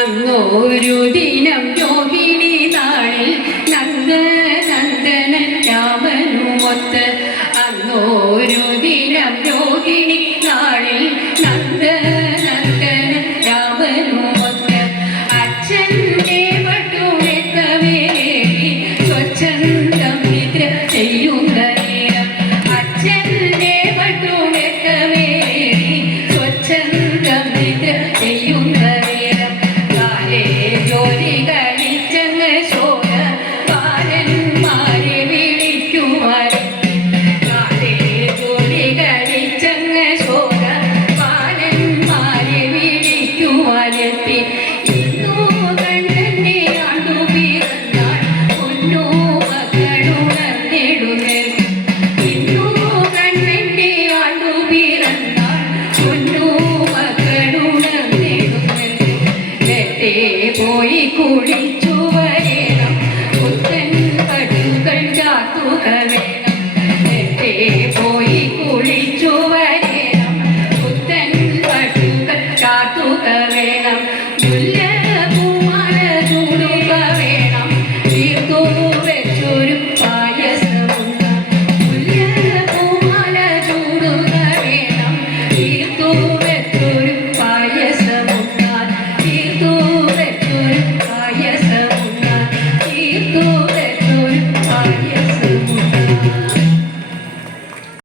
അങ്ങോരു ദിനം രോഹിണി താളിൽ നന്ദ നന്ദന രാമനുമൊത്ത്. അങ്ങോരു ദിനം രോഹിണി താളിൽ നന്ദ നന്ദന രാമനുമൊത്ത്. അച്ഛന്റെ പട്ടുമെത്തവേലി സ്വച്ഛന്തം ഒളിച്ചു വരണം പുത്തൻ പടുകൾ ചാത്തുക വേണം